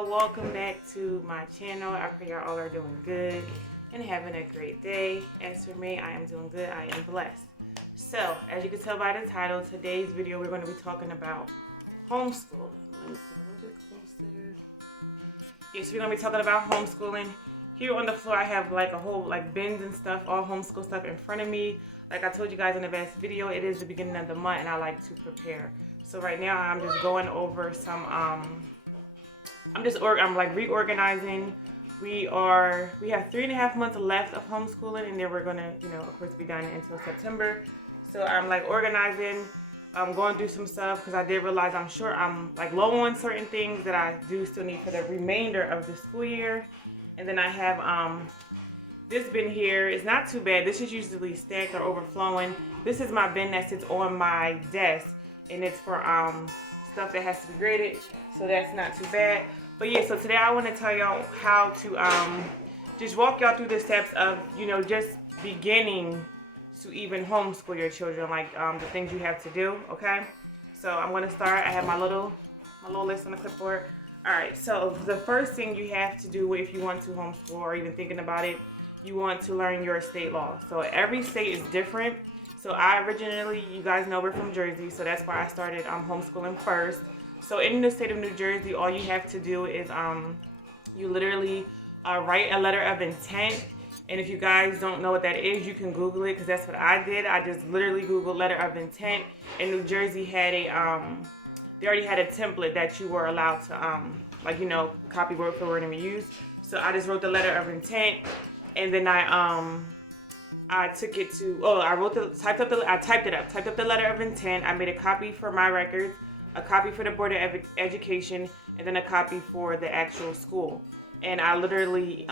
y'all, welcome back to my channel. I pray y'all all are doing good and having a great day. As for me, I am doing good. I am blessed. So, as you can tell by the title, today's video we're going to be talking about homeschooling. Let me get a little bit closer. Yes, we're going to be talking about homeschooling. Here on the floor, I have like a whole bins and stuff, all homeschool stuff in front of me. Like I told you guys in the last video, it is the beginning of the month and I like to prepare. So right now I'm just going over some, I'm like reorganizing. We have 3.5 months left of homeschooling, and then we're gonna, of course, be done until September. So I'm like organizing, I'm going through some stuff because I did realize I'm like low on certain things that I do still need for the remainder of the school year. And then I have this bin here. It's not too bad. This is usually stacked or overflowing. This is my bin that sits on my desk, and it's for stuff that has to be graded, so that's not too bad. But yeah, so today I want to tell y'all how to just walk y'all through the steps of just beginning to even homeschool your children, like the things you have to do. Okay, so I'm gonna start. I have my little list on the clipboard. All right, so the first thing you have to do if you want to homeschool or even thinking about it, you want to learn your state law. So every state is different. So I originally, you guys know, we're from Jersey, so that's why I started homeschooling first. So in the state of New Jersey, all you have to do is you literally write a letter of intent. And if you guys don't know what that is, you can Google it, because that's what I did. I just literally Googled letter of intent, and New Jersey had they already had a template that you were allowed to copy word for word and reuse. So I just wrote the letter of intent, and then I took it to, typed up the letter of intent. I made a copy for my records, a copy for the Board of Education, and then a copy for the actual school. And I literally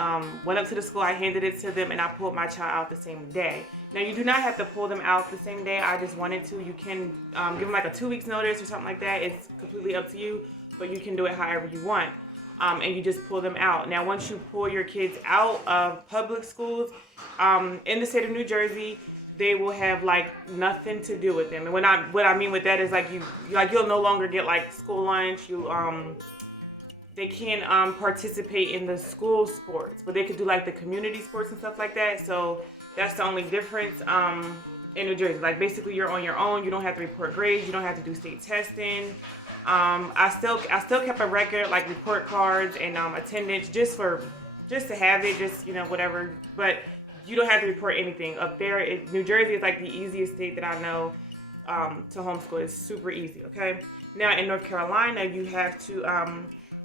went up to the school, I handed it to them, and I pulled my child out the same day. Now, you do not have to pull them out the same day. I just wanted to. You can give them like a 2 weeks notice or something like that. It's completely up to you, but you can do it however you want. And you just pull them out. Now, once you pull your kids out of public schools, in the state of New Jersey, they will have like nothing to do with them. And what I mean with that is you'll no longer get like school lunch. They can't participate in the school sports, but they could do like the community sports and stuff like that. So that's the only difference in New Jersey. Like basically, you're on your own. You don't have to report grades. You don't have to do state testing. I still kept a record, like report cards and attendance, just to have it, whatever. But you don't have to report anything up there. New Jersey is like the easiest state that I know to homeschool. It's super easy. Okay. Now in North Carolina, you have to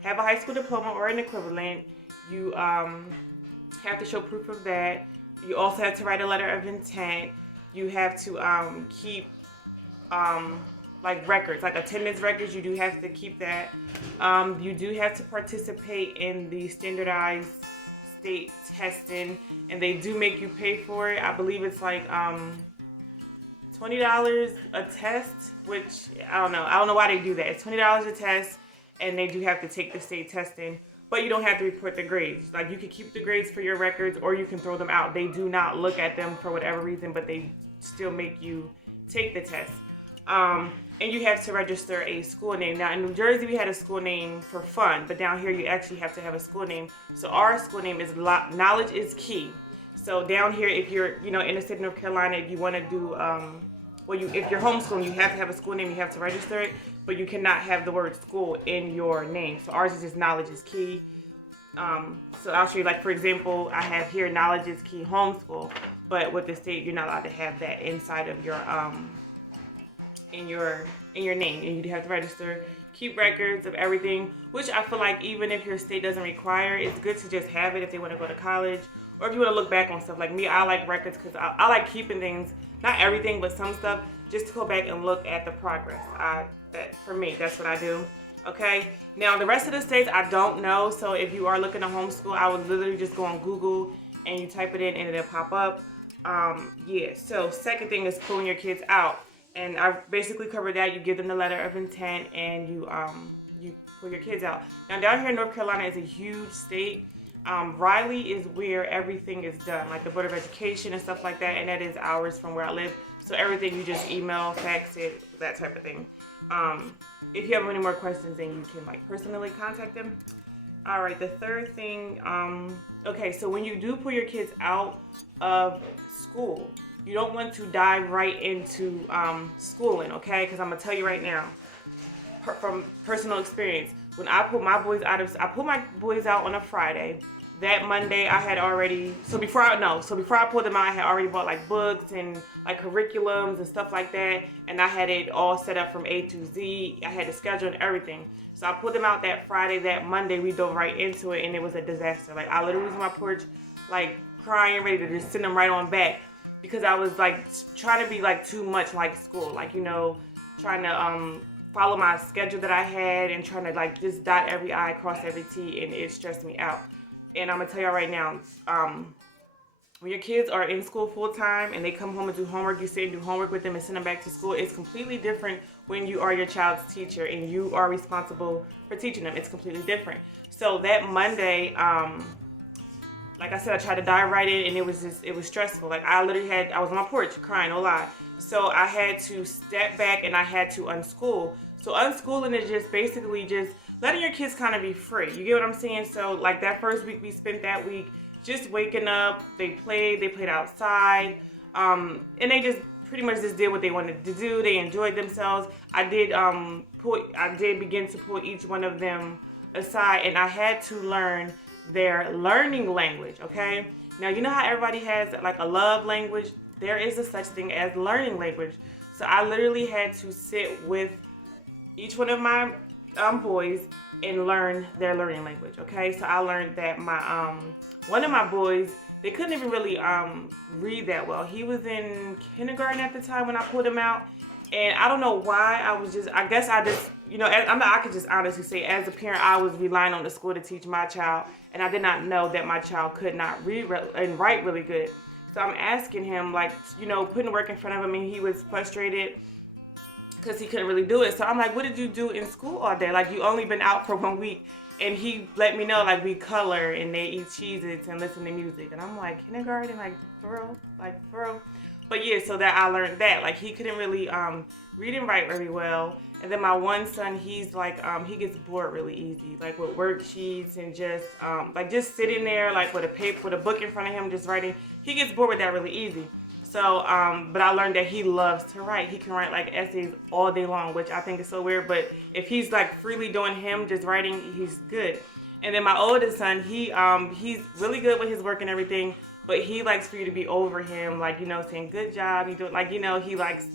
have a high school diploma or an equivalent. You have to show proof of that. You also have to write a letter of intent. You have to keep like records, like attendance records. You do have to keep that. You do have to participate in the standardized state testing, and they do make you pay for it. I believe it's like $20 a test, which I don't know why they do that. It's $20 a test, and they do have to take the state testing, but you don't have to report the grades. Like you can keep the grades for your records, or you can throw them out. They do not look at them for whatever reason, but they still make you take the test. And you have to register a school name. Now in New Jersey, we had a school name for fun, but down here you actually have to have a school name. So our school name is Knowledge is Key. So down here, if you're in the state of North Carolina, if you want to do if you're homeschooling, you have to have a school name. You have to register it, but you cannot have the word school in your name. So ours is just Knowledge is Key. So I'll show you, like for example, I have here Knowledge is Key Homeschool, but with the state, you're not allowed to have that inside of your in your name, and you have to register, keep records of everything, which I feel like even if your state doesn't require, it's good to just have it if they want to go to college, or if you want to look back on stuff. Like me, I like records because I like keeping things, not everything, but some stuff, just to go back and look at the progress. For me, that's what I do. Okay, now the rest of the states I don't know, so if you are looking to homeschool, I would literally just go on Google and you type it in and it'll pop up. Yeah, so second thing is pulling your kids out. And I basically covered that. You give them the letter of intent, and you pull your kids out. Now down here in North Carolina is a huge state. Raleigh is where everything is done, like the Board of Education and stuff like that, and that is hours from where I live. So everything you just email, fax it, that type of thing. If you have any more questions, then you can personally contact them. All right, the third thing, okay, so when you do pull your kids out of school, you don't want to dive right into schooling, okay? Because I'm gonna tell you right now, from personal experience, when I pull my boys out on a Friday. That Monday, I had already before I pulled them out, I had already bought like books and like curriculums and stuff like that, and I had it all set up from A to Z. I had the schedule and everything. So I pulled them out that Friday. That Monday, we dove right into it, and it was a disaster. Like I literally was on my porch, like crying, ready to just send them right on back because I was like trying to be like too much like school, like trying to follow my schedule that I had and trying to like just dot every I, cross every T, and it stressed me out. And I'm gonna tell y'all right now, when your kids are in school full time and they come home and do homework, you sit and do homework with them and send them back to school. It's completely different when you are your child's teacher and you are responsible for teaching them. It's completely different. So that Monday, like I said, I tried to dive right in, and it was stressful. Like I was on my porch crying, no lie. So I had to step back and I had to unschool. So unschooling is just basically just letting your kids kind of be free. You get what I'm saying? So like that first week we spent that week just waking up, they played outside, and they just pretty much just did what they wanted to do. They enjoyed themselves. I did begin to pull each one of them aside, and I had to learn their learning language, okay? Now, you know how everybody has like a love language? There is a such thing as learning language. So I literally had to sit with each one of my boys and learn their learning language, okay? So I learned that my one of my boys, they couldn't even really read that well. He was in kindergarten at the time when I pulled him out, and I don't know why. I guess I just, I could just honestly say, as a parent, I was relying on the school to teach my child, and I did not know that my child could not read and write really good. So I'm asking him, like, putting work in front of him, and he was frustrated because he couldn't really do it. So I'm like, what did you do in school all day? Like, you only been out for 1 week. And he let me know, like, we color and they eat Cheez-Its and listen to music. And I'm like, kindergarten? Like, for real? But yeah, so that I learned that. Like, he couldn't really read and write very well. And then my one son, he's like, he gets bored really easy. Like, with worksheets and just sitting there, like, with a book in front of him, just writing. He gets bored with that really easy. So, but I learned that he loves to write. He can write like essays all day long, which I think is so weird. But if he's like freely doing him, just writing, he's good. And then my oldest son, he's really good with his work and everything. But he likes for you to be over him, like, saying good job. You do it, like, he likes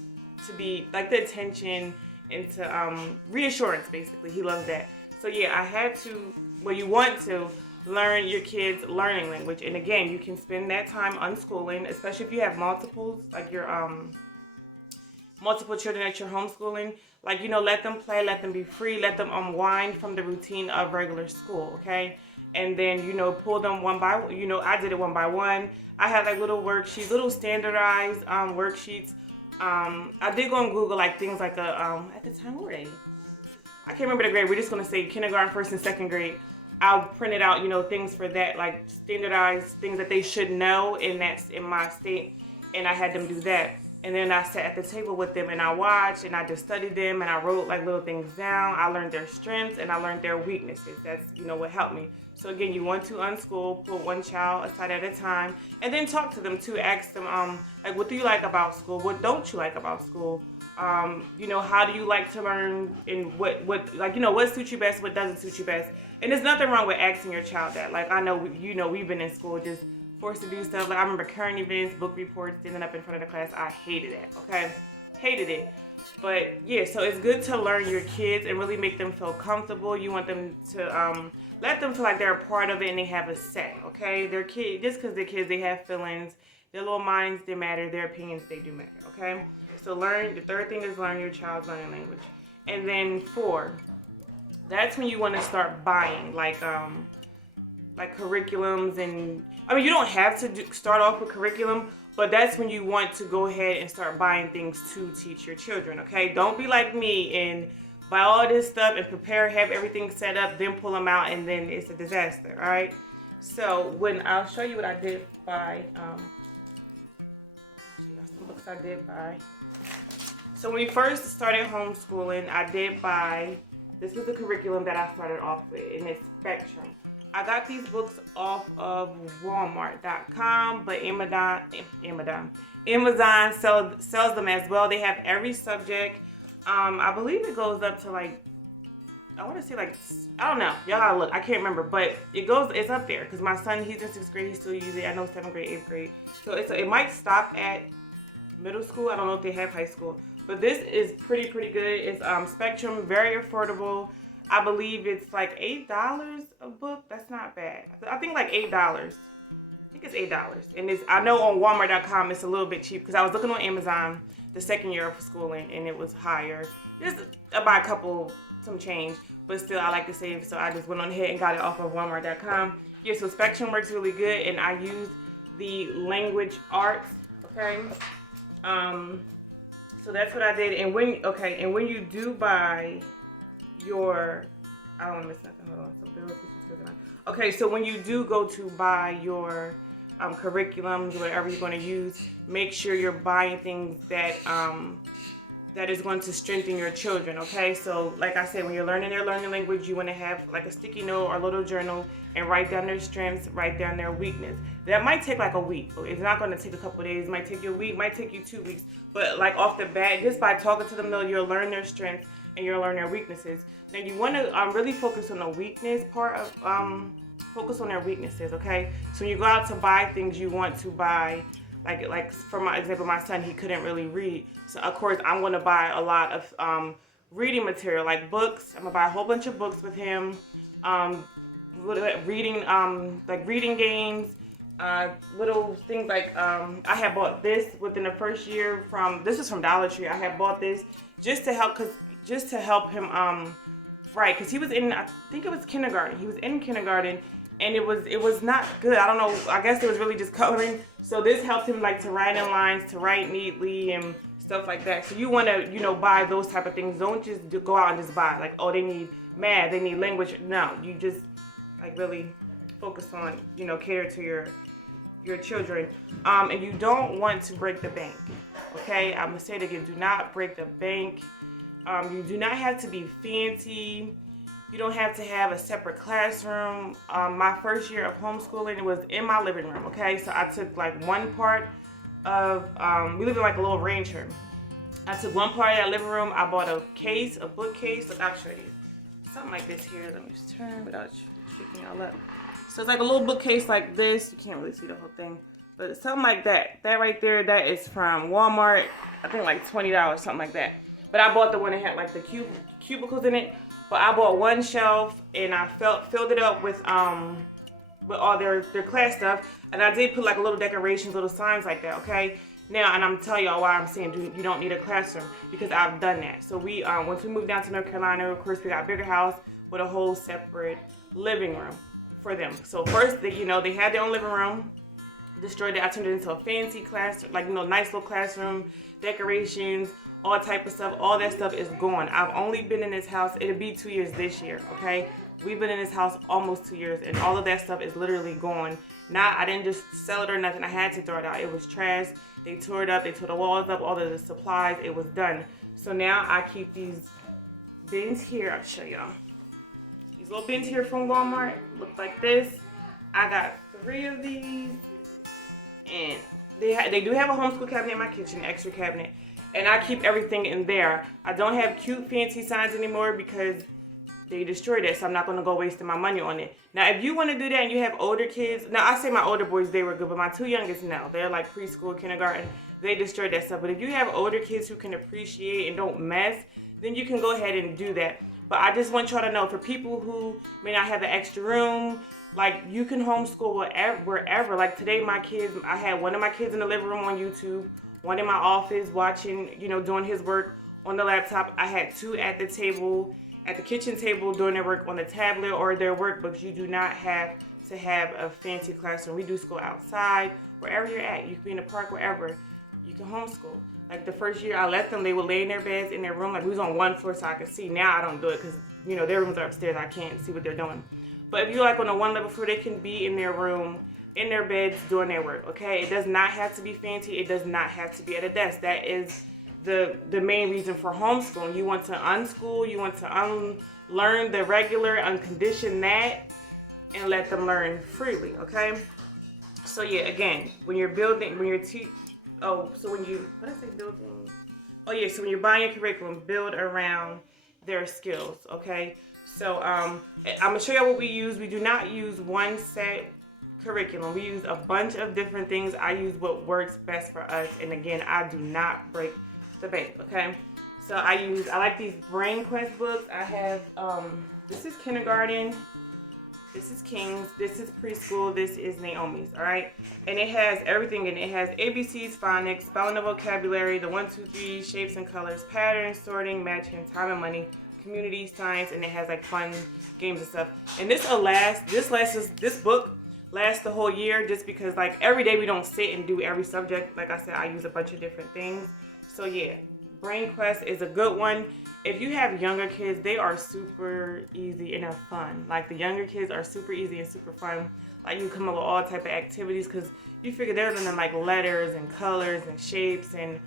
to be like the attention and to reassurance, basically. He loves that. So yeah, I had to. Well, you want to learn your kids' learning language, and again, you can spend that time unschooling, especially if you have multiples, like your multiple children that you're homeschooling. Like, let them play, let them be free, let them unwind from the routine of regular school, okay? And then pull them one by I did it one by one. I had like little worksheets, little standardized worksheets. I did go on Google, like things like at the time, what were they? I can't remember the grade. We're just gonna say kindergarten, first and second grade. I'll print it out, things for that, like standardized things that they should know in my state, and I had them do that. And then I sat at the table with them and I watched and I just studied them and I wrote like little things down. I learned their strengths and I learned their weaknesses. That's, what helped me. So again, you want to unschool, put one child aside at a time, and then talk to them too. Ask them, like, what do you like about school? What don't you like about school? How do you like to learn, and what suits you best, what doesn't suit you best? And there's nothing wrong with asking your child that. Like, I know, we've been in school just forced to do stuff. Like, I remember current events, book reports, standing up in front of the class. I hated it, okay? Hated it. But, yeah, so it's good to learn your kids and really make them feel comfortable. You want them to let them feel like they're a part of it and they have a say, okay? They're kids. Just because they're kids, they have feelings. Their little minds, they matter. Their opinions, they do matter, okay? So the third thing is learn your child's learning language. And then 4, that's when you want to start buying, like curriculums. And you don't have to start off with curriculum, but that's when you want to go ahead and start buying things to teach your children, okay? Don't be like me and buy all this stuff and prepare, have everything set up, then pull them out, and then it's a disaster, all right? So I'll show you what I did buy. Some books I did buy. So when we first started homeschooling, I did buy This was the curriculum that I started off with, and it's Spectrum. I got these books off of Walmart.com, but Amazon sells them as well. They have every subject. I believe it goes up to like, I want to say like, I don't know. Y'all gotta look. I can't remember, but it's up there because my son, he's in 6th grade. He still uses it. I know 7th grade, 8th grade. So it might stop at middle school. I don't know if they have high school, but this is pretty good. It's Spectrum, very affordable. I believe it's like $8 a book. That's not bad. I think like $8. I think it's $8. And I know on Walmart.com it's a little bit cheap because I was looking on Amazon the second year of schooling and it was higher. Just about some change, but still I like to save, so I just went on ahead and got it off of Walmart.com. Yeah, so Spectrum works really good, and I use the language arts. Okay, so that's what I did. And when you do buy your, I don't want to miss nothing. Hold on. So Bill teaches children. Okay, so when you do go to buy your curriculums, whatever you're going to use, make sure you're buying things that is going to strengthen your children. Okay, so like I said, when you're learning their learning language, you want to have like a sticky note or a little journal and write down their strengths, write down their weakness. That might take like a week. It's not going to take a couple of days. It might take you a week, might take you 2 weeks. But like off the bat, just by talking to them, you'll learn their strengths and you'll learn their weaknesses. Now you want to really focus on the weakness part of focus on their weaknesses. Okay, so when you go out to buy things, you want to buy like for my example, my son, he couldn't really read, so of course I'm going to buy a lot of reading material, like books. I'm gonna buy a whole bunch of books with him, reading like reading games, little things like I had bought this within the first year this is from Dollar Tree. I had bought this just to help him write, because he was in, I think it was kindergarten. He was in kindergarten, and it was not good. I don't know. I guess it was really just coloring. So this helped him like to write in lines, to write neatly, and stuff like that. So you want to, buy those type of things. Don't just go out and just buy like, oh, they need math, they need language. No, you just like really focus on, cater to your children. And you don't want to break the bank. Okay, I'm gonna say it again. Do not break the bank. You do not have to be fancy. You don't have to have a separate classroom. My first year of homeschooling, it was in my living room, okay? So I took like one part of, we live in like a little rancher. I took one part of that living room. I bought a bookcase. Look, I'll show you. Something like this here. Let me just turn without shaking y'all up. So it's like a little bookcase like this. You can't really see the whole thing, but something like that. That right there, that is from Walmart. I think like $20, something like that. But I bought the one that had like the cubicles in it. But I bought one shelf and I filled it up with all their class stuff, and I did put like little decorations, little signs like that. Okay. Now, and I'm telling y'all why I'm saying you don't need a classroom, because I've done that. So we once we moved down to North Carolina, of course we got a bigger house with a whole separate living room for them. So first they had their own living room. Destroyed it. I turned it into a fancy class, like nice little classroom, decorations, all type of stuff. All that stuff is gone. I've only been in this house, it'll be 2 years this year, okay? We've been in this house almost 2 years, and all of that stuff is literally gone. I didn't just sell it or nothing. I had to throw it out. It was trash. They tore it up. They tore the walls up, all of the supplies. It was done. So now I keep these bins here. I'll show y'all. These little bins here from Walmart look like this. I got 3 of these, and they do have a homeschool cabinet in my kitchen, extra cabinet. And I keep everything in there. I don't have cute fancy signs anymore because they destroyed it, so I'm not going to go wasting my money on it. Now, if you want to do that and you have older kids, now I say my older boys, they were good, but my 2 youngest, no. They're like preschool, kindergarten. They destroyed that stuff. But if you have older kids who can appreciate and don't mess, then you can go ahead and do that. But I just want y'all to know, for people who may not have an extra room, like you can homeschool wherever. Like today, I had one of my kids in the living room on YouTube, one in my office watching, doing his work on the laptop. I had 2 at the table, at the kitchen table, doing their work on the tablet or their workbooks. You do not have to have a fancy classroom. We do school outside, wherever you're at. You can be in the park, wherever. You can homeschool. Like the first year I left them, they would lay in their beds in their room. Like we was on one floor so I could see. Now I don't do it because, their rooms are upstairs. I can't see what they're doing. But if you're like on a 1 level floor, they can be in their room, in their beds, doing their work, okay? It does not have to be fancy. It does not have to be at a desk. That is the main reason for homeschooling. You want to unschool, you want to unlearn the regular, uncondition that, and let them learn freely, okay? So yeah, again, when you're building, when you're so when you, what did I say building? Oh yeah, so when you're buying a curriculum, build around their skills, okay? So I'm gonna show you what we use. We do not use one set curriculum. We use a bunch of different things. I use what works best for us, and again, I do not break the bank, okay? So I like these Brain Quest books. I have this is kindergarten, this is King's, this is preschool, this is Naomi's, all right? And it has everything in it. It has ABCs, phonics, spelling and vocabulary, the 1, 2, 3, shapes and colors, patterns, sorting, matching, time and money, community, science, and it has like fun games and stuff. And this book lasts the whole year, just because like every day we don't sit and do every subject. Like I said, I use a bunch of different things. So yeah, Brain Quest is a good one. If you have younger kids, they are super easy and they're fun. Like the younger kids are super easy and super fun. Like you come up with all type of activities, because you figure they're learning like letters and colors and shapes and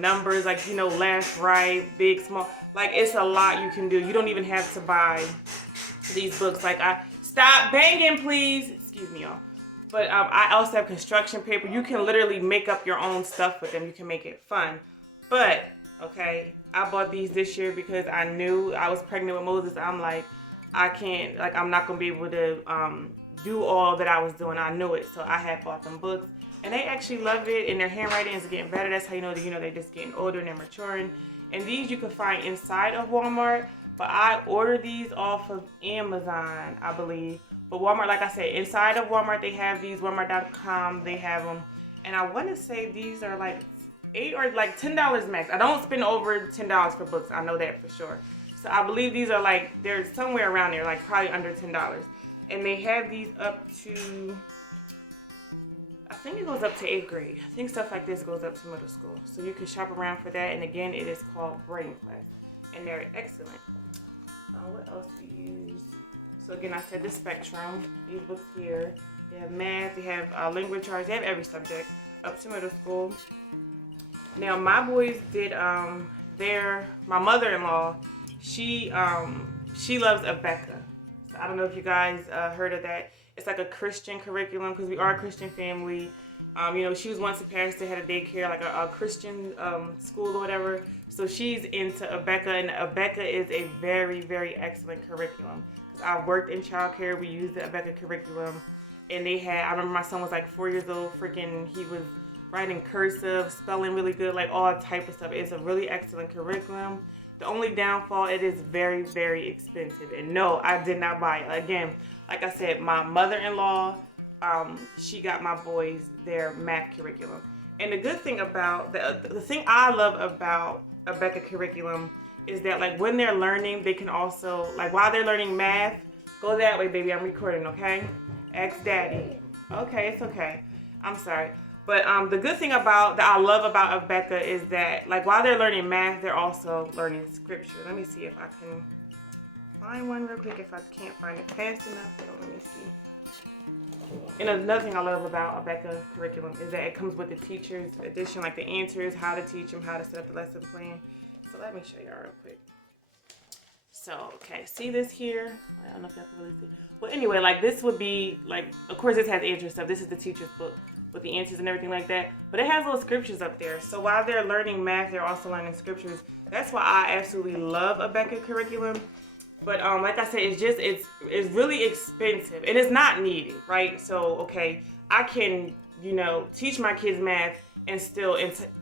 numbers, like, you know, left, right, big, small. Like it's a lot you can do. You don't even have to buy these books. Like stop banging, please. Excuse me, y'all. But I also have construction paper. You can literally make up your own stuff with them. You can make it fun. But okay, I bought these this year because I knew I was pregnant with Moses. I'm like, I can't, like, I'm not going to be able to do all that I was doing. I knew it. So I had bought them books. And they actually love it. And their handwriting is getting better. That's how you know that, they're just getting older and they're maturing. And these you can find inside of Walmart. But I ordered these off of Amazon, I believe. But Walmart, like I said, inside of Walmart, they have these. Walmart.com, they have them. And I want to say these are like $8 or like $10 max. I don't spend over $10 for books. I know that for sure. So I believe these are like, they're somewhere around there, like probably under $10. And they have these up to, I think it goes up to 8th grade. I think stuff like this goes up to middle school. So you can shop around for that. And again, it is called Brain Quest. And they're excellent. What else do we use? So again, I said the Spectrum. These books here. They have math. They have language arts. They have every subject up to middle school. Now my boys did my mother-in-law, she loves Abeka. So I don't know if you guys heard of that. It's like a Christian curriculum, because we are a Christian family. She was once a pastor, had a daycare, like a Christian school or whatever. So she's into Abeka, and Abeka is a very, very excellent curriculum. Because I've worked in childcare, we used the Abeka curriculum, and I remember my son was like 4 years old, he was writing cursive, spelling really good, like all type of stuff. It's a really excellent curriculum. The only downfall, it is very, very expensive. And no, I did not buy it. Again, like I said, my mother-in-law, she got my boys their math curriculum. And the good thing about, the thing I love about Abeka curriculum is that, like, when they're learning, they can also, like, while they're learning math, go that way, baby, I'm recording, okay? Ask daddy. Okay, it's okay. I'm sorry. But the good thing that I love about Abeka is that, like, while they're learning math, they're also learning scripture. Let me see if I can find one real quick. If I can't find it fast enough, let me see. And another thing I love about Abeka curriculum is that it comes with the teacher's edition, like the answers, how to teach them, how to set up the lesson plan. So let me show y'all real quick. So, okay, see this here? I don't know if y'all can really see. Well, anyway, like, this would be, like, of course this has answer stuff. This is the teacher's book with the answers and everything like that. But it has little scriptures up there. So while they're learning math, they're also learning scriptures. That's why I absolutely love Abeka curriculum. But like I said, it's really expensive and it's not needed, right? So, okay, I can, teach my kids math and still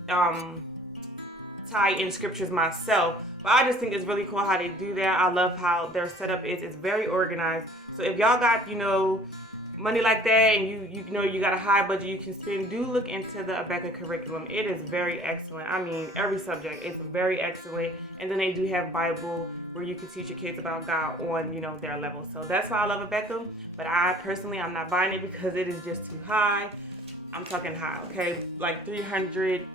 tie in scriptures myself. But I just think it's really cool how they do that. I love how their setup is. It's very organized. So if y'all got, money like that and you got a high budget you can spend, do look into the Abeka curriculum. It is very excellent. I mean, every subject is very excellent. And then they do have Bible where you can teach your kids about God on, their level. So that's why I love Abeka. But I'm not buying it because it is just too high. I'm talking high, okay? Like $300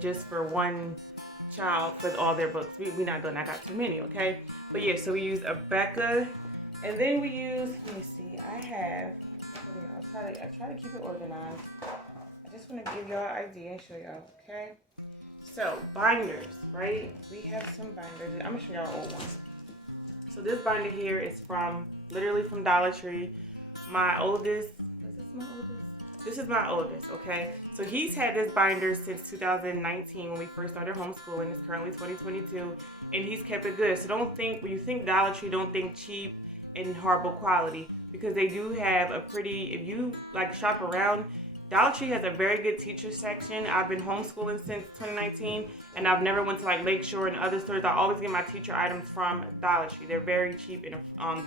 just for one child for all their books. We're not doing that. I got too many, okay? But yeah, so we use Abeka. And then we use, let me see, I try to keep it organized. I just want to give y'all an idea and show y'all, okay? So binders, right? We have some binders. I'm gonna show y'all old ones. So this binder here is literally from Dollar Tree. My oldest, is this my oldest? This is my oldest, okay? So he's had this binder since 2019 when we first started homeschooling. It's currently 2022, and he's kept it good. So don't think, when you think Dollar Tree, don't think cheap and horrible quality, because they do have a pretty, if you like shop around, Dollar Tree has a very good teacher section. I've been homeschooling since 2019, and I've never went to like Lakeshore and other stores. I always get my teacher items from Dollar Tree. They're very cheap and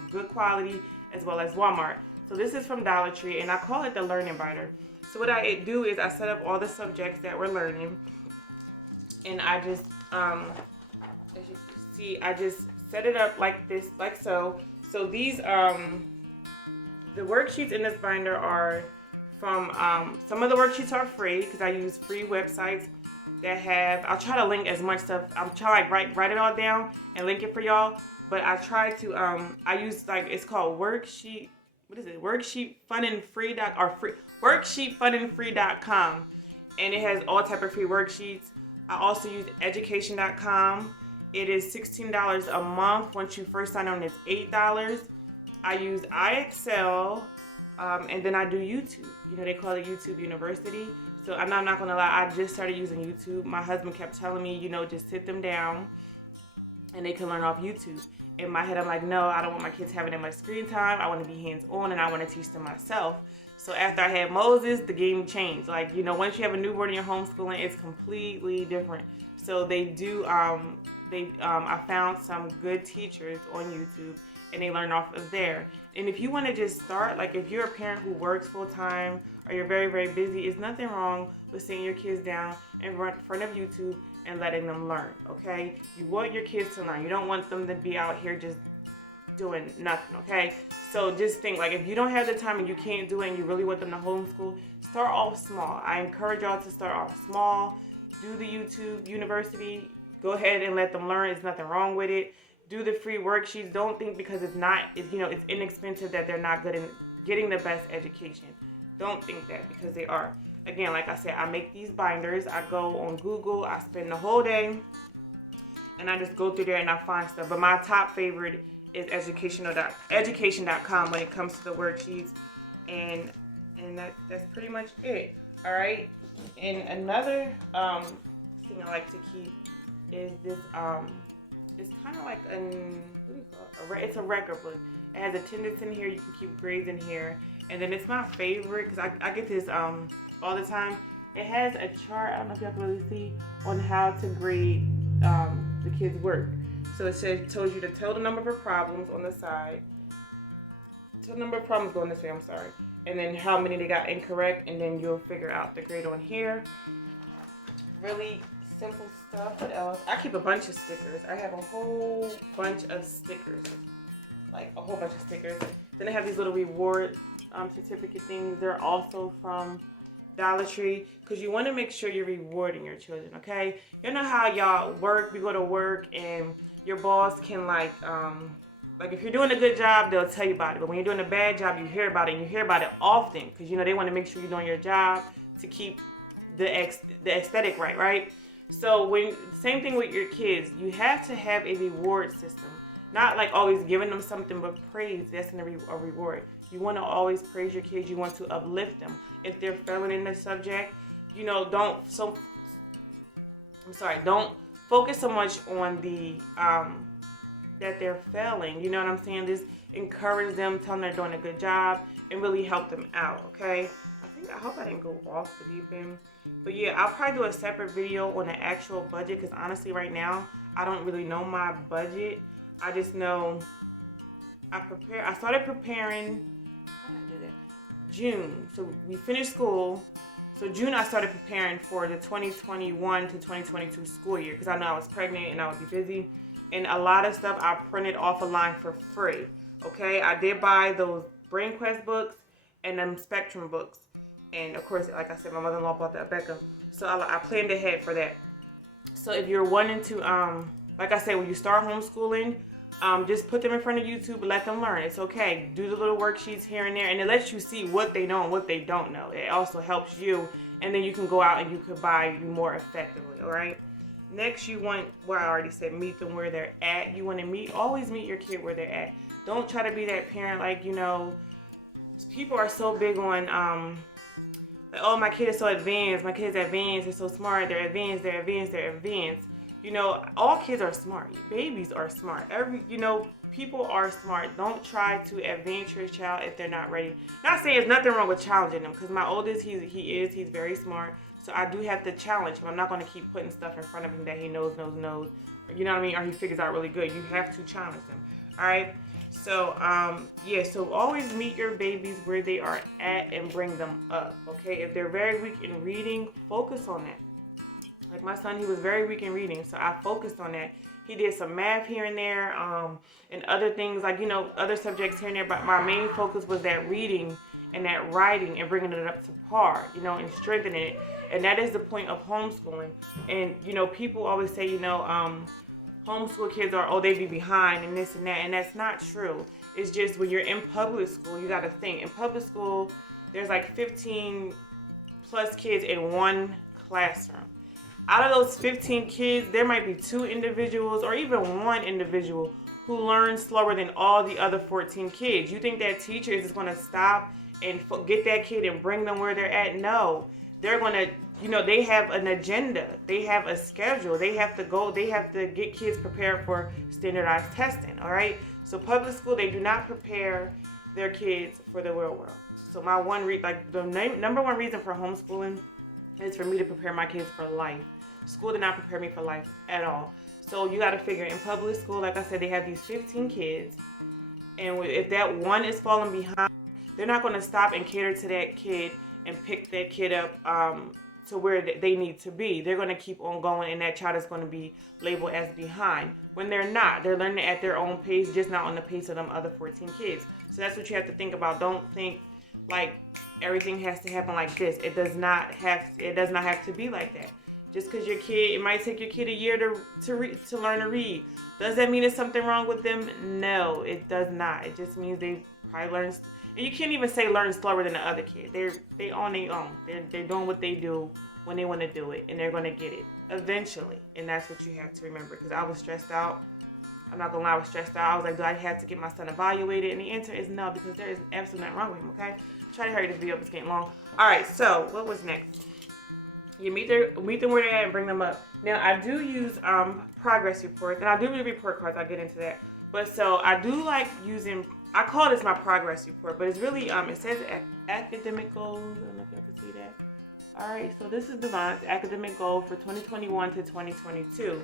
good quality, as well as Walmart. So this is from Dollar Tree, and I call it the learning binder. So what I do is I set up all the subjects that we're learning, and I just, as you can see, I just set it up like this, like so. So these, the worksheets in this binder are from, some of the worksheets are free because I use free websites that have, I'll try to link as much stuff. I'm trying to write it all down and link it for y'all. But I try to, I use like, it's called worksheet, what is it? Worksheetfundandfree.com. And it has all type of free worksheets. I also use education.com. It is $16 a month. Once you first sign on, it's $8. I use iExcel. And then I do YouTube. You know, they call it YouTube University. So I'm not gonna lie, I just started using YouTube. My husband kept telling me, you know, just sit them down and they can learn off YouTube. In my head, I'm like, no, I don't want my kids having that much screen time. I want to be hands-on, and I want to teach them myself. So after I had Moses, the game changed. Like, you know, once you have a newborn in your homeschooling, it's completely different. So they do, I found some good teachers on YouTube, and they learn off of there. And if you want to just start, like if you're a parent who works full-time or you're very, very busy, it's nothing wrong with sitting your kids down in front of YouTube and letting them learn, okay? You want your kids to learn. You don't want them to be out here just doing nothing, okay? So just think, like if you don't have the time and you can't do it and you really want them to homeschool, start off small. I encourage y'all to start off small. Do the YouTube University. Go ahead and let them learn. There's nothing wrong with it. Do the free worksheets. Don't think because it's inexpensive that they're not good in getting the best education. Don't think that, because they are. Again, like I said, I make these binders. I go on Google. I spend the whole day, and I just go through there and I find stuff. But my top favorite is education.com when it comes to the worksheets, and that's pretty much it. All right. And another thing I like to keep is this. It's kind of like what do you call it? It's a record book. It has attendance in here. You can keep grades in here. And then it's my favorite because I get this all the time. It has a chart, I don't know if y'all can really see, on how to grade the kids' work. So it tells you the total number of problems on the side. Total number of problems going this way, I'm sorry. And then how many they got incorrect, and then you'll figure out the grade on here. Really simple stuff. What else? I keep a bunch of stickers. I have a whole bunch of stickers. Like a whole bunch of stickers. Then I have these little reward certificate things. They're also from Dollar Tree, because you want to make sure you're rewarding your children, okay? You know how y'all work, we go to work, and your boss can like if you're doing a good job, they'll tell you about it. But when you're doing a bad job, you hear about it, and you hear about it often, because you know they want to make sure you're doing your job to keep the aesthetic right? So same thing with your kids, you have to have a reward system. Not like always giving them something, but praise, that's a reward. You want to always praise your kids. You want to uplift them. If they're failing in the subject, you know, don't focus so much on the that they're failing. You know what I'm saying? Just encourage them, tell them they're doing a good job, and really help them out, okay? I hope I didn't go off the deep end. But yeah, I'll probably do a separate video on the actual budget, because honestly right now, I don't really know my budget. I just know I started preparing, how did I do that? June. So we finished school. So June I started preparing for the 2021 to 2022 school year, because I know I was pregnant and I would be busy. And a lot of stuff I printed off a line for free. Okay, I did buy those Brain Quest books and them Spectrum books. And of course, like I said, my mother-in-law bought that Becca. So I planned ahead for that. So if you're wanting to, like I said, when you start homeschooling, just put them in front of YouTube and let them learn. It's okay. Do the little worksheets here and there, and it lets you see what they know and what they don't know. It also helps you, and then you can go out and you could buy more effectively, all right? Next, you want, well, I already said meet them where they're at. You want to always meet your kid where they're at. Don't try to be that parent like, you know, people are so big on, like, oh, my kid is so advanced. My kid's advanced. They're so smart. They're advanced. They're advanced. They're advanced. You know, all kids are smart. Babies are smart. People are smart. Don't try to advance your child if they're not ready. Not saying there's nothing wrong with challenging them, because my oldest, he's very smart. So I do have to challenge him. I'm not going to keep putting stuff in front of him that he knows. You know what I mean? Or he figures out really good. You have to challenge them. All right? So, yeah, so always meet your babies where they are at and bring them up, okay? If they're very weak in reading, focus on that. Like my son, he was very weak in reading, so I focused on that. He did some math here and there, and other things, like, you know, other subjects here and there, but my main focus was that reading and that writing and bringing it up to par, you know, and strengthening it. And that is the point of homeschooling. And, you know, people always say, you know, homeschool kids they be behind and this and that, and that's not true. It's just when you're in public school, you got to think. In public school, there's like 15 plus kids in one classroom. Out of those 15 kids, there might be 2 individuals or even 1 individual who learns slower than all the other 14 kids. You think that teacher is just going to stop and get that kid and bring them where they're at? No. They're going to, you know, they have an agenda. They have a schedule. They have to get kids prepared for standardized testing, all right? So public school, they do not prepare their kids for the real world. So the number one reason for homeschooling is for me to prepare my kids for life. School did not prepare me for life at all. So you got to figure, in public school, like I said, they have these 15 kids. And if that one is falling behind, they're not going to stop and cater to that kid and pick that kid up to where they need to be. They're going to keep on going, and that child is going to be labeled as behind. When they're not. They're learning at their own pace, just not on the pace of them other 14 kids. So that's what you have to think about. Don't think like everything has to happen like this. It does not have to be like that. Just because it might take your kid a year to learn to read. Does that mean there's something wrong with them? No, it does not. It just means they probably learn, and you can't even say learn slower than the other kid. They on their own. They're doing what they do when they want to do it, and they're going to get it eventually. And that's what you have to remember, because I was stressed out. I'm not going to lie, I was stressed out. I was like, do I have to get my son evaluated? And the answer is no, because there is absolutely nothing wrong with him, okay? Try to hurry this video up, it's getting long. All right, so what was next? You meet them where they're at and bring them up. Now, I do use progress reports, and I do do report cards. I'll get into that. But so I do like using, I call this my progress report, but it's really, it says academic goals. I don't know if y'all can see that. All right, so this is Devon's academic goal for 2021 to 2022.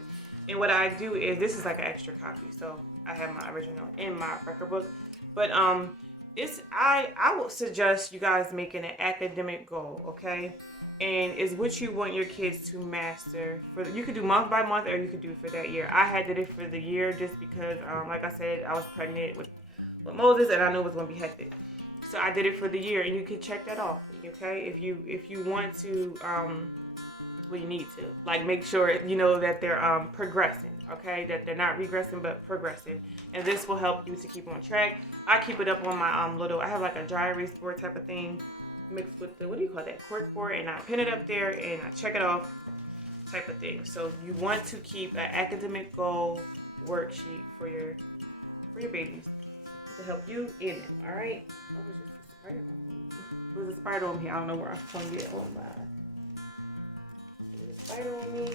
And what I do is, this is like an extra copy, so I have my original in my record book. But I will suggest you guys making an academic goal, okay? And it's what you want your kids to master. You could do month by month, or you could do for that year. I did it for the year just because, like I said, I was pregnant with Moses, and I knew it was going to be hectic. So I did it for the year, and you can check that off, okay? If you want to, well, you need to, like, make sure you know that they're progressing, okay? That they're not regressing but progressing, and this will help you to keep on track. I keep it up on my I have like a dry erase board type of thing mixed with the, what do you call that, cork board, and I pin it up there and I check it off type of thing. So you want to keep an academic goal worksheet for your babies to help you in them. All right. What was this? A spider? There was a spider on me. I don't know where I'm going to get. Oh my. There's a spider on me.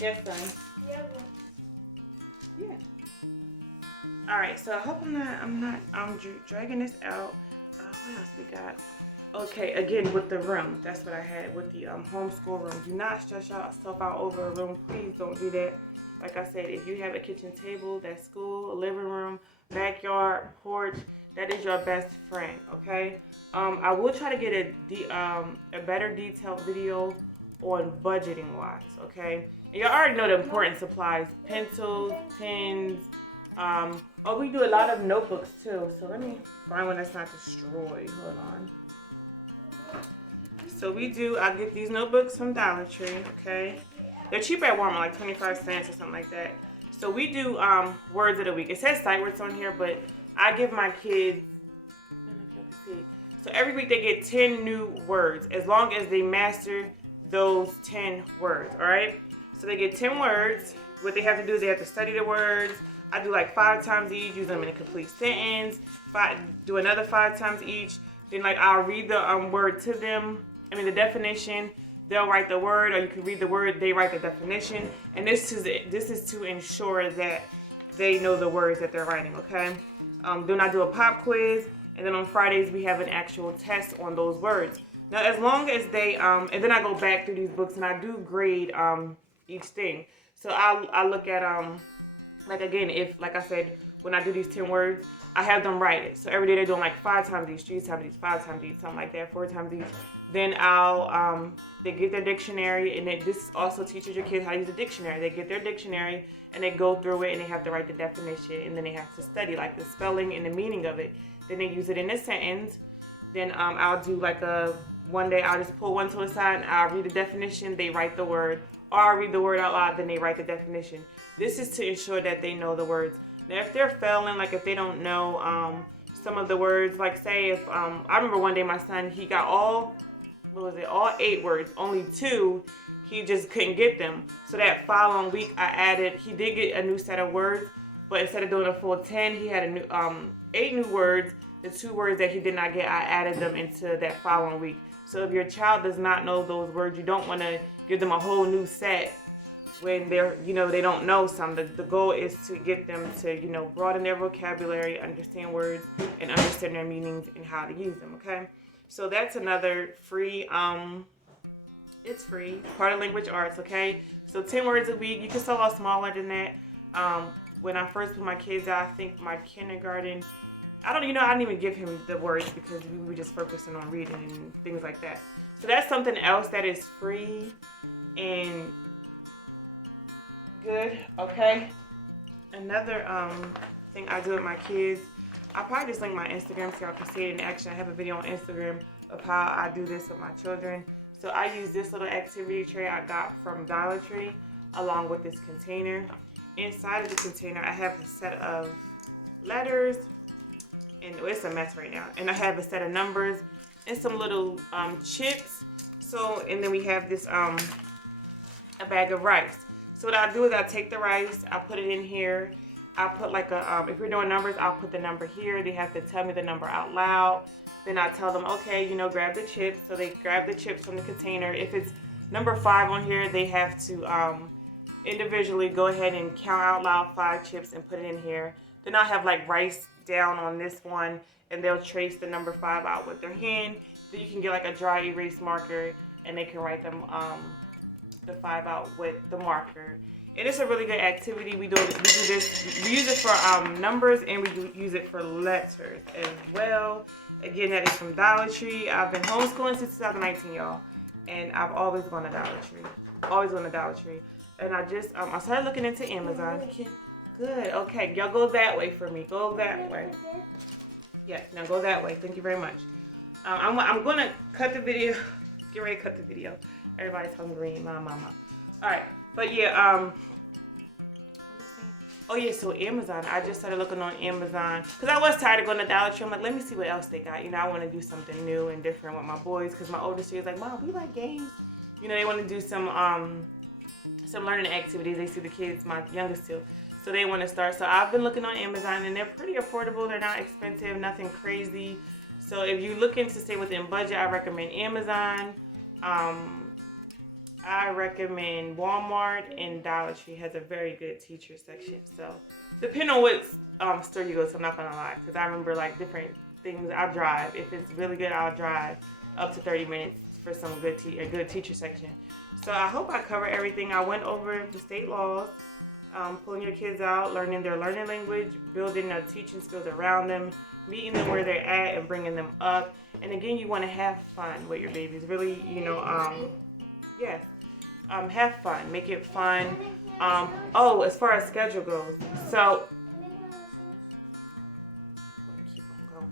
Yes, son. Yeah. All right. So I hope I'm not dragging this out. What else we got? Okay, again, with the room, that's what I had with the homeschool room. Do not stress yourself out over a room. Please don't do that. Like I said, if you have a kitchen table, that's cool, a living room, backyard, porch, that is your best friend, okay? I will try to get a better detailed video on budgeting wise, okay? And you already know the important supplies, pencils, pens. We do a lot of notebooks too, so let me find one that's not destroyed. Hold on. So I get these notebooks from Dollar Tree, okay? They're cheaper at Walmart, like 25 cents or something like that. So we do words of the week. It says sight words on here, but I give my kids, I don't know if y'all can see. So every week they get 10 new words, as long as they master those 10 words, all right? So they get 10 words. What they have to do is they have to study the words. I do like 5 times each, use them in a complete sentence. Do another 5 times each. Then like I'll read the word to them. The definition. They'll write the word, or you can read the word. They write the definition. And this is to ensure that they know the words that they're writing. Okay. Then I do a pop quiz, and then on Fridays we have an actual test on those words. Now, as long as they and then I go back through these books and I do grade each thing. So I look at like again, if like I said, when I do these 10 words, I have them write it. So every day they're doing like 5 times each, 3 times each, 5 times each, something like that, 4 times each. Then they get their dictionary, and this also teaches your kids how to use a dictionary. They get their dictionary and they go through it and they have to write the definition, and then they have to study like the spelling and the meaning of it. Then they use it in a sentence. Then I'll do like one day I'll just pull one to the side and I'll read the definition, they write the word, or I'll read the word out loud, then they write the definition. This is to ensure that they know the words. Now, if they're failing, like if they don't know some of the words, like say if, I remember one day my son, he got all 8 words, only 2, he just couldn't get them. So that following week he did get a new set of words, but instead of doing a full 10, he had a new 8 new words. The 2 words that he did not get, I added them into that following week. So if your child does not know those words, you don't want to give them a whole new set when they don't know some. The goal is to get them to, broaden their vocabulary, understand words, and understand their meanings and how to use them, okay? So that's another free, it's free, part of language arts, okay? So 10 words a week. You can start off smaller than that. When I first put my kids out, I think my kindergarten, I didn't even give him the words because we were just focusing on reading and things like that. So that's something else that is free and good, okay? Another thing I do with my kids, I'll probably just link my Instagram so y'all can see it in action. I have a video on Instagram of how I do this with my children. So I use this little activity tray I got from Dollar Tree along with this container. Inside of the container, I have a set of letters, and it's a mess right now. And I have a set of numbers and some little chips. So, and then we have this a bag of rice. So what I'll do is I'll take the rice, I'll put it in here. I'll put like if we're doing numbers, I'll put the number here. They have to tell me the number out loud. Then I tell them, okay, grab the chips. So they grab the chips from the container. If it's number 5 on here, they have to individually go ahead and count out loud 5 chips and put it in here. Then I'll have like rice down on this one, and they'll trace the number 5 out with their hand. Then you can get like a dry erase marker, and they can write them the 5 out with the marker. And it's a really good activity. We use it for numbers, and we use it for letters as well. Again, that is from Dollar Tree. I've been homeschooling since 2019, y'all, and I've always gone to Dollar Tree. Always gone to Dollar Tree. And I just I started looking into Amazon. Good. Okay, y'all go that way for me. Go that way. Yes, now go that way. Thank you very much. I'm gonna cut the video. Get ready to cut the video. Everybody's hungry. My mama. All right, but yeah. Oh yeah, so Amazon. I just started looking on Amazon because I was tired of going to Dollar Tree. I'm like, let me see what else they got. I want to do something new and different with my boys because my oldest is like, Mom, we like games. They want to do some learning activities. They see the kids, my youngest two. So they want to start. So I've been looking on Amazon, and they're pretty affordable. They're not expensive, nothing crazy. So if you're looking to stay within budget, I recommend Amazon. I recommend Walmart, and Dollar Tree has a very good teacher section. So depending on what store you go to, I'm not going to lie. Because I remember like different things. I'll drive. If it's really good, I'll drive up to 30 minutes for some a good teacher section. So I hope I covered everything. I went over the state laws. Pulling your kids out, learning their learning language, building their teaching skills around them, meeting them where they're at and bringing them up. And again, you want to have fun with your babies. Really, have fun. Make it fun. As far as schedule goes. So, keep on going.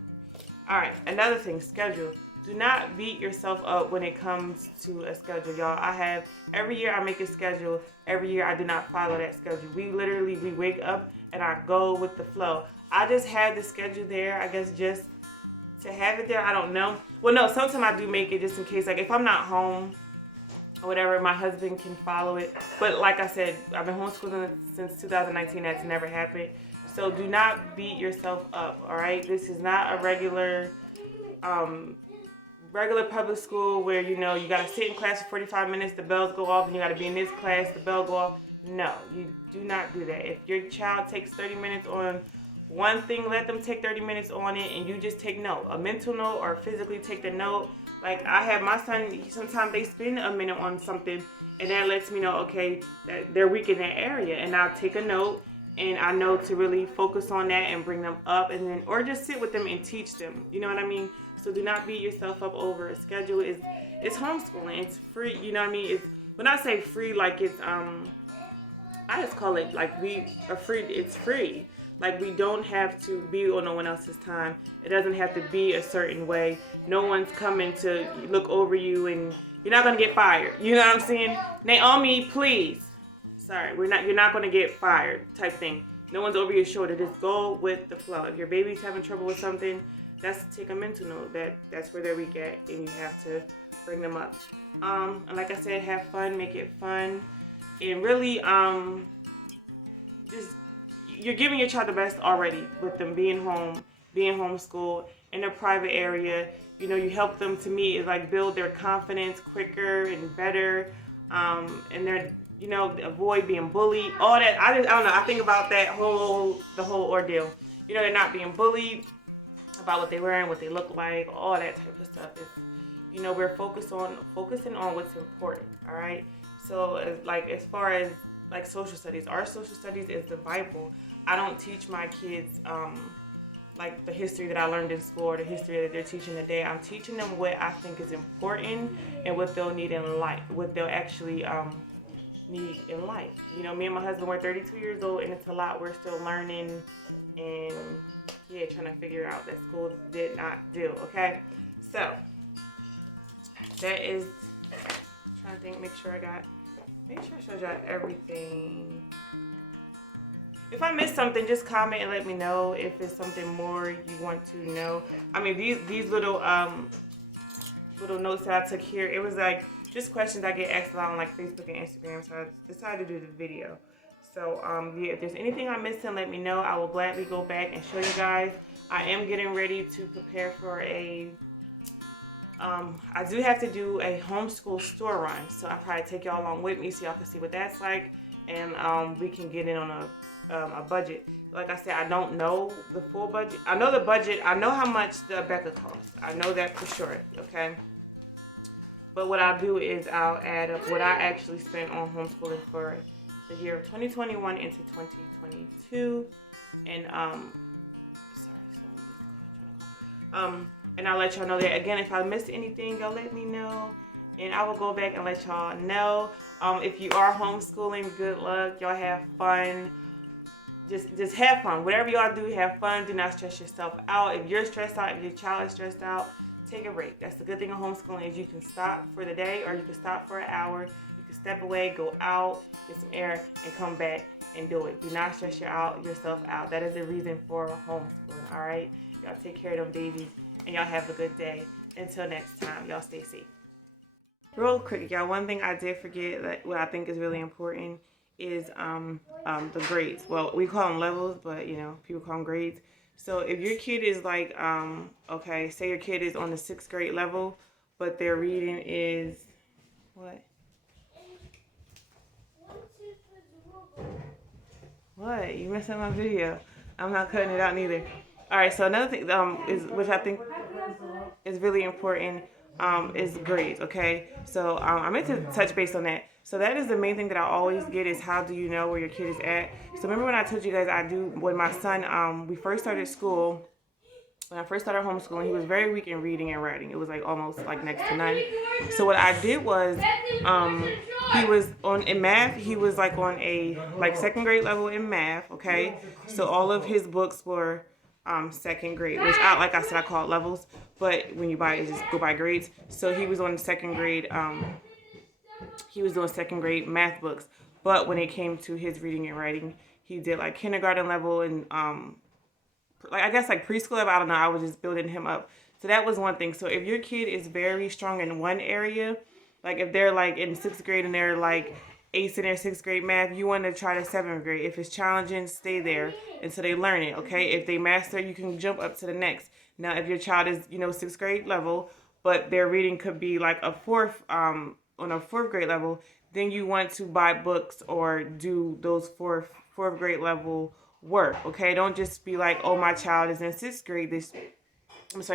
All right, another thing, schedule. Do not beat yourself up when it comes to a schedule, y'all. Every year I make a schedule. Every year I do not follow that schedule. We wake up and I go with the flow. I just have the schedule there, I guess, just to have it there. I don't know. Well, no, sometimes I do make it just in case. Like if I'm not home or whatever. My husband can follow it. But like I said, I've been homeschooling since 2019. That's never happened. So do not beat yourself up, all right? This is not a regular public school where, you know, you got to sit in class for 45 minutes, the bells go off, and you got to be in this class, the bell go off. No, you do not do that. If your child takes 30 minutes on one thing, let them take 30 minutes on it, and you just take note, a mental note, or physically take the note. Like I have my son, sometimes they spend a minute on something, and that lets me know, okay, that they're weak in that area, and I'll take a note, and I know to really focus on that and bring them up, and then, or just sit with them and teach them. You know what I mean? So do not beat yourself up over a schedule. It's homeschooling. It's free. You know what I mean? It's, when I say free, like it's I just call it like we are free. It's free. Like we don't have to be on no one else's time. It doesn't have to be a certain way. No one's coming to look over you, and you're not gonna get fired. You know what I'm saying? Naomi, please. Sorry, you're not gonna get fired type thing. No one's over your shoulder. Just go with the flow. If your baby's having trouble with something, that's to take a mental note. That's where they're weak at, and you have to bring them up. And like I said, have fun, make it fun, and really just you're giving your child the best already with them being home, being homeschooled in a private area. You know, you help them, to me, is like build their confidence quicker and better, and they're, you know, avoid being bullied. All that, I don't know. I think about the whole ordeal. You know, they're not being bullied about what they're wearing, what they look like, all that type of stuff. It's, you know, we're focusing on what's important. All right. So as far as like social studies, our social studies is the Bible. I don't teach my kids like the history that I learned in school or the history that they're teaching today. I'm teaching them what I think is important and what they'll need in life, what they'll actually need in life. You know, me and my husband, we're 32 years old, and it's a lot. We're still learning and trying to figure out that school did not do. Okay, so that is, trying to think, make sure I showed y'all everything. If I missed something, just comment and let me know if it's something more you want to know. I mean, these little notes that I took here, it was like just questions I get asked a lot on like Facebook and Instagram, so I decided to do the video. So if there's anything I'm missing, let me know. I will gladly go back and show you guys. I am getting ready to prepare for I do have to do a homeschool store run, so I'll probably take y'all along with me so y'all can see what that's like, and we can get in on a budget. Like I said, I don't know the full budget. I know the budget. I know how much the Becca costs. I know that for sure, okay? But what I'll do is I'll add up what I actually spent on homeschooling for the year of 2021 into 2022, and and I'll let y'all know that. Again, if I missed anything, y'all let me know, and I will go back and let y'all know. If you are homeschooling, good luck. Y'all have fun. Just have fun. Whatever y'all do, have fun. Do not stress yourself out. If you're stressed out, if your child is stressed out, take a break. That's the good thing of homeschooling, is you can stop for the day, or you can stop for an hour. You can step away, go out, get some air, and come back and do it. Do not stress yourself out. That is the reason for homeschooling, all right? Y'all take care of them babies, and y'all have a good day. Until next time, y'all stay safe. Real quick, y'all, one thing I did forget, that what I think is really important, is the grades. Well, we call them levels, but you know, people call them grades. So if your kid is like, okay, say your kid is on the 6th grade level, but their reading is, what? What? You messed up my video. I'm not cutting it out neither. All right, so another thing is, which I think is really important, is grades, okay? So I meant to touch base on that. So that is the main thing that I always get, is how do you know where your kid is at? So remember when I told you guys when my son, we first started school, when I first started homeschooling, he was very weak in reading and writing. It was like almost like next to none. So what I did was, he was in math, he was like on a 2nd grade level in math, okay? So all of his books were 2nd grade, which like I said, I call it levels, but when you buy it, just go by grades. So he was on 2nd grade, he was doing 2nd grade math books, but when it came to his reading and writing, he did like kindergarten level and I guess like preschool level. I don't know, I was just building him up. So that was one thing. So if your kid is very strong in one area, Like if they're like in 6th grade and they're like ace in their 6th grade math, you want to try the 7th grade. If it's challenging, stay there until they learn it, okay? If they master, you can jump up to the next. Now, if your child is, 6th grade level, but their reading could be like a on a 4th grade level, then you want to buy books or do those fourth grade level work, okay? Don't just be like, oh, my child is in 6th grade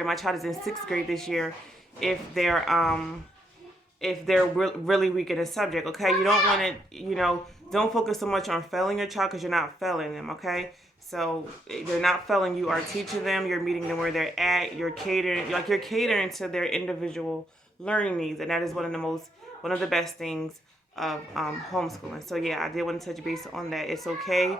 my child is in 6th grade this year if they're really weak in a subject, okay? You don't want to, don't focus so much on failing your child because you're not failing them, okay? So you're not failing, you are teaching them, you're meeting them where they're at, you're catering to their individual learning needs, and that is one of the best things of homeschooling. So yeah, I did want to touch base on that. It's okay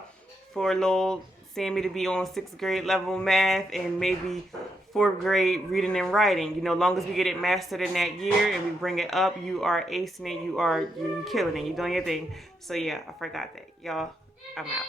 for little Sammy to be on 6th grade level math and maybe 4th grade reading and writing. Long as we get it mastered in that year and we bring it up, you are acing it, you're killing it, you're doing your thing. So yeah, I forgot that. Y'all, I'm out.